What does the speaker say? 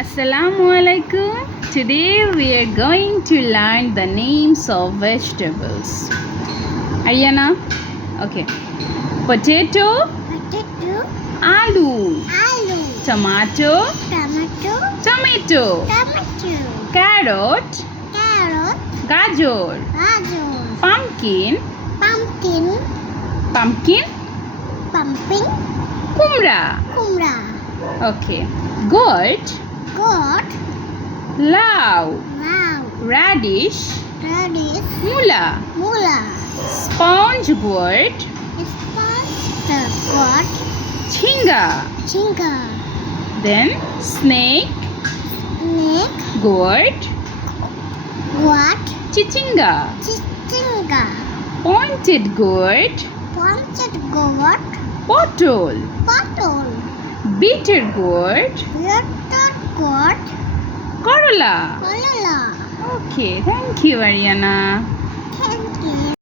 Assalamualaikum. Today we are going to learn the names of vegetables. Ariana? Okay. Potato, Potato, aloo, aloo, tomato, tomato, tomato, tomato, carrot, carrot, gajar, gajar, pumpkin, pumpkin, pumpkin, pumpkin, kumra. kumra, Okay. Gourd, gourd, lau, wow, radish, radish, mula, mula, sponge gourd, sponge, gourd, chinga. chinga, Then snake, snake, gourd, gourd, chichinga. chichinga, Pointed gourd, pointed gourd, bottle, bottle, bitter gourd, bitter gourd, corolla. corolla. Okay, thank you, Ariana. Thank you.